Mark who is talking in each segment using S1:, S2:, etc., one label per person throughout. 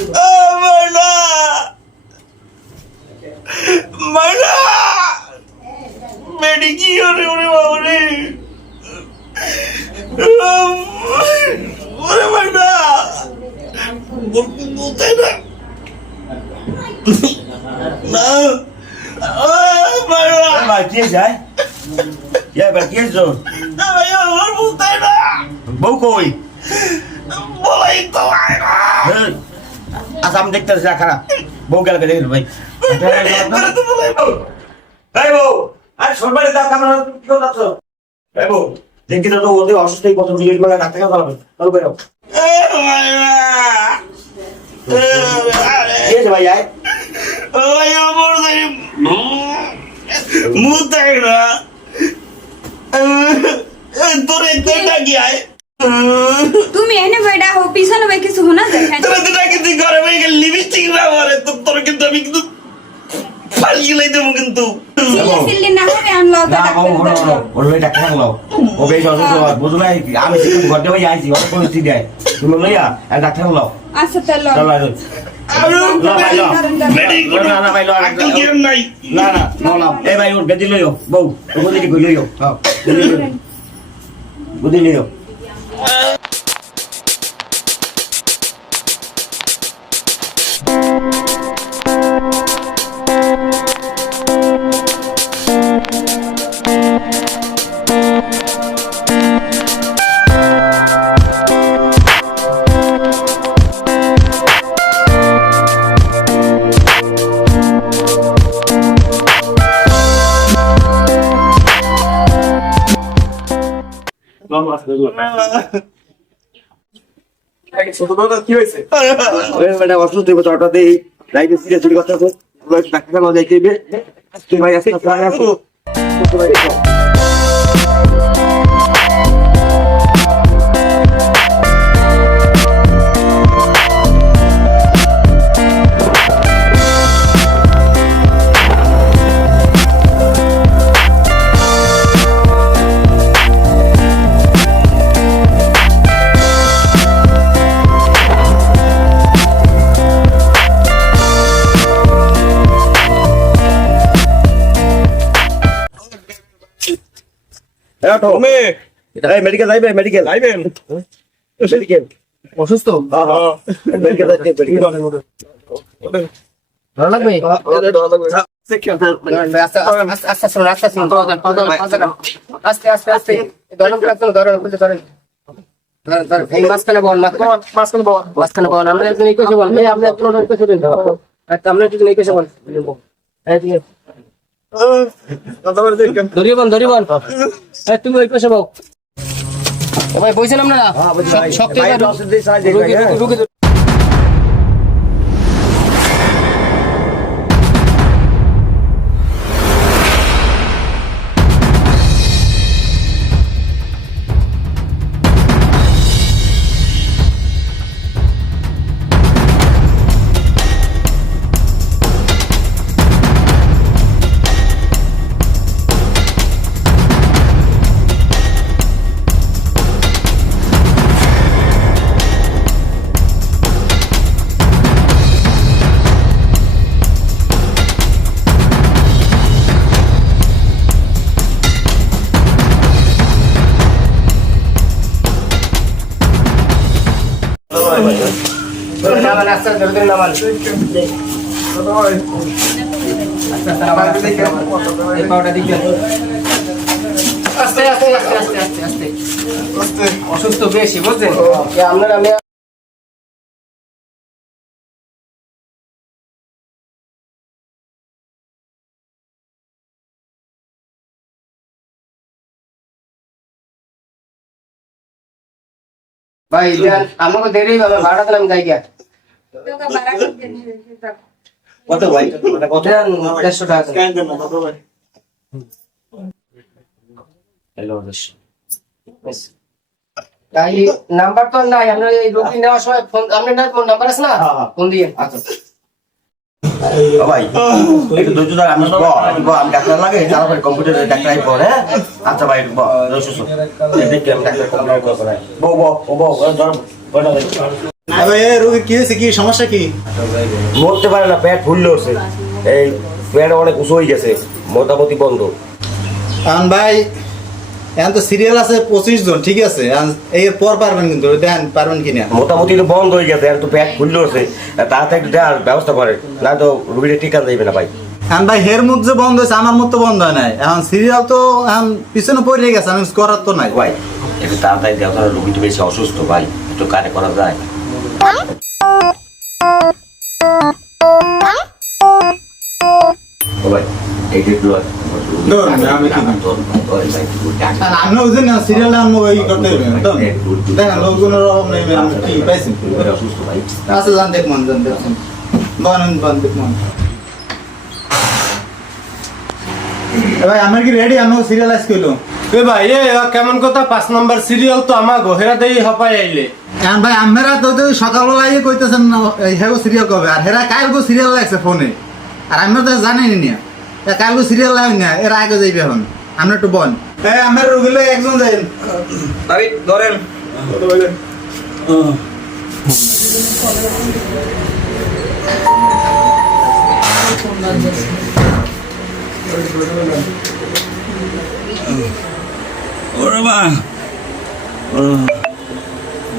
S1: মানা মানা মেডি কি ওরে ওরে বাবরে! ওরে মানা বলতে না। না। মানা
S2: ভাই কে যায়। ইয়া ভাই কে যো আচ্ছা আমি দেখতেছি খারাপ বউ গেল দেখেন ভাই।
S1: তো বলাই
S2: এই বউ। আরে সরবারে দাও কামড়া কি করছ এই বউ দেখি তো ওদের অসুস্থ এই করে বেরো ভাই আয়।
S1: তোরে
S3: তুমি এনে বেডা হো পিছনে
S1: তোরা তোরা কিন্তু ঘরে বই
S2: লইয়া আর ডাক্তার যাও
S3: আচ্ছা তাহলে
S2: চলো ওই মানে অসুস্থ চটা দেই লাইফে সিরিয়াস করতে আছে ডাক্তার যাই কইবে তুই ভাই আছে ভাই আছে এই ওঠো এই মেডিকেল যাইবে মেডিকেল
S1: আইবেন
S2: মেডিকেল
S4: অসুস্থ
S2: হ্যাঁ হ্যাঁ মেডিকেল যাইবে মেডিকেল
S4: ভালো লাগবে আস্তে আস্তে আস্তে আস্তে আস্তে আস্তে আস্তে ধরেন ধরেন ধরেন খুলতে ধরেন ধরেন ধরেন এই মাঝখানে বল মাঝখানে বল মাঝখানে বল আমরা একজন এই বল একজন আচ্ছা আমরা একজন এই বল বল এই তুমি ওই কেসে বল। ও ভাই বইছেন আপনারা?
S2: হ্যাঁ
S4: শক্ত আস্তে আস্তে আস্তে অসুস্থ বেশি বুঝছেন আপনার আমি আমাকে দেরি হবে ভাড়া দিলাম, যাই গিয়া।
S2: কত ভাই? মানে কত?
S4: দেড়শো টাকা
S2: হ্যালো
S4: তাই নাম্বার তো নাই আপনার এই রোগী নেওয়ার সময় ফোন আপনার না ফোন নাম্বার আছে না?
S2: হ্যাঁ, হ্যাঁ।
S4: ফোন দিয়ে। আচ্ছা।
S2: ভাই একটু ধৈর্য ধর আমি বল আমি ডাক্তার লাগে তারপরে কম্পিউটারে ডাক্তার হ্যাঁ? আচ্ছা ভাই সুস্থ দেখি আমি ডাক্তার কম্পিউটার করে বউ বউ বউ বউ ধর বড়
S5: ভাই এ রোগীর কি হয়েছে? কি সমস্যা কি?
S2: মরতে পারে না পেট এই পেট অনেক উঁচু হয়ে গেছে মোটামুটি বন্ধ।
S5: এখন ভাই এখন তো সিরিয়াল আছে পঁচিশ জন ঠিক আছে? এখন পর পারবেন কিন্তু দেন পারবেন কিনা?
S2: মোটামুটি তো বন্ধ হয়ে গেছে পেট তাড়াতাড়ি দেওয়ার ব্যবস্থা করে না তো রুগীটা না ভাই।
S5: এখন ভাই হের মুখ যে বন্ধ হয়েছে আমার মুখ তো বন্ধ হয় নাই। এখন সিরিয়াল তো এখন পিছনে পড়ে গেছে আমি করার তো নাই।
S2: ভাই একটু তাড়াতাড়ি দেওয়া তাহলে রুগীটা বেশি অসুস্থ ভাই। একটু কারে করা যায়।
S5: দেখমান যান দেখুন বান বান দেখমান ভাই আমার কি রেডি
S6: এ ভাই, এ, কেমন কথা? পাঁচ নম্বর সিরিয়াল তো আমার গহেরা দেই হপাই আইলে।
S5: এখন ভাই আমরা তো তো সকালবেলা ইয়ে কইতেছেন এই হেগো সিরিয়াল কবে? আর হেরা কালগো সিরিয়াল লাগছে ফোনে আর আমরা তো জানি না। এ কালগো সিরিয়াল লাগ না এর আগে যাইবে এখন। আমরা একটু বন এই আমার রুগী লোক একজন যাইন
S1: ভাই ধরেন। ওরে মা।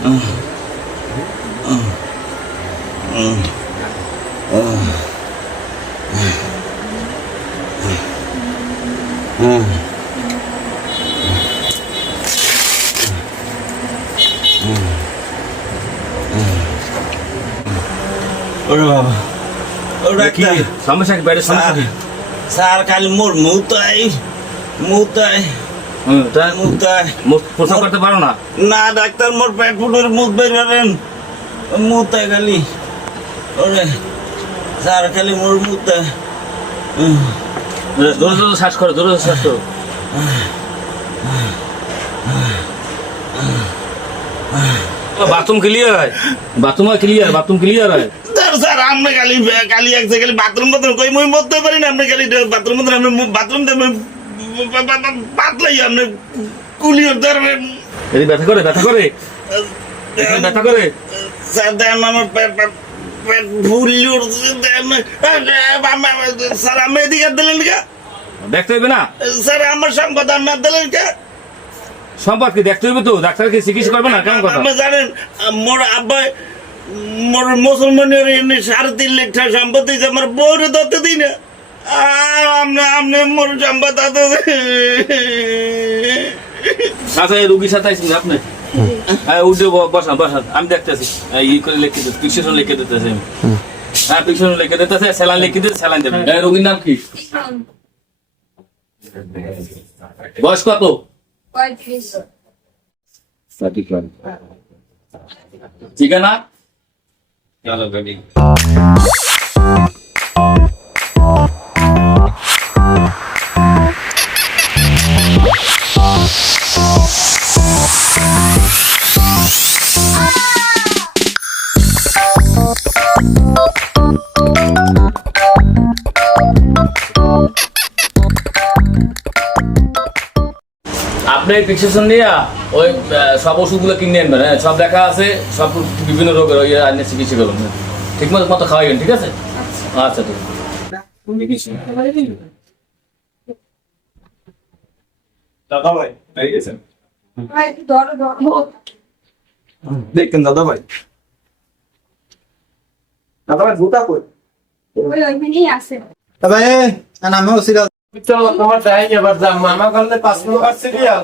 S1: ওরে বাবা ও ডাক্তার
S7: সমস্যা কি বাইরে সমস্যা কি
S1: স্যার খালি মোর মুতাই মুতাই
S7: হুম, তা
S1: মুতাই
S7: মুখ প্রশ্ন করতে পারো না?
S1: না ডাক্তার মোর পেট ফুটোর মুখ বের করেন খালি। ওরে স্যার খালি মোর মুতাই
S7: জোরে জোরে শ্বাস করো জোরে জোরে শ্বাস করো। বাথরুম ক্লিয়ার হয়? বাথরুম ক্লিয়ার বাথরুম ক্লিয়ার হয়?
S1: স্যার আপনি খালি খালি এক খালি বাথরুম বাথরুম কই মই মরতে পারি না আপনি খালি বাথরুম বাথরুম বাথরুম পাতলাই আপনি কুলিয়ে ধরবেন
S7: এদিকে ব্যথা করে ব্যথা করে। এখানে ব্যথা করে।
S1: স্যার দেন আমার পেট পেট পেট ফুলি উঠছে দেন স্যার আমি এদিকে দিলেন কে?
S7: দেখতে হবে না?
S1: স্যার আমার সংবাদ না দিলেন কে?
S7: সম্পদ কি দেখতে হবে তো? ডাক্তারকে চিকিৎসা করবে না? কেমন কথা?
S1: আপনি জানেন মোর আব্বাই মোর মুসলমানের সাড়ে তিন লাখ টাকা সম্পত্তি আমার বউরে দত্ত দিই না। মোর সম্পদ দত্ত
S7: আচ্ছা এই রুগীর সাথে আইসি আপনি? হ্যাঁ উঠে বসান বসান। আমি দেখতেছি। ই করে লিখে দিতে প্রিসক্রিপশন লিখে দিতেছি আমি। হ্যাঁ লিখে দিতেছে স্যালাইন লিখে দিতে স্যালাইন দেবেন। এই রোগীর নাম কি? বয়স কত? ঠিকানা? আপনি প্রিসক্রিপশন নিয়ে ওই সব ওষুধগুলো কিনে আনবেন হ্যাঁ? সব দেখা আছে সব বিভিন্ন রোগের ওই আইনে চিকিৎসা করুন ঠিক মতো মতো খাওয়াইবেন ঠিক আছে? আচ্ছা ঠিক
S6: দাদা ভাই এই গেছেন
S3: ভাই ধরো ধরো
S6: দেখেন দাদা ভাই দাদা ভাই জুতা কই
S5: ভাই আমিও সিরিয়াল
S6: তোমার যাই এবার যাম মামা করলে পাঁচ নম্বর সিরিয়াল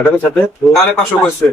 S2: ম্যাডামের সাথে?
S8: আরে করছে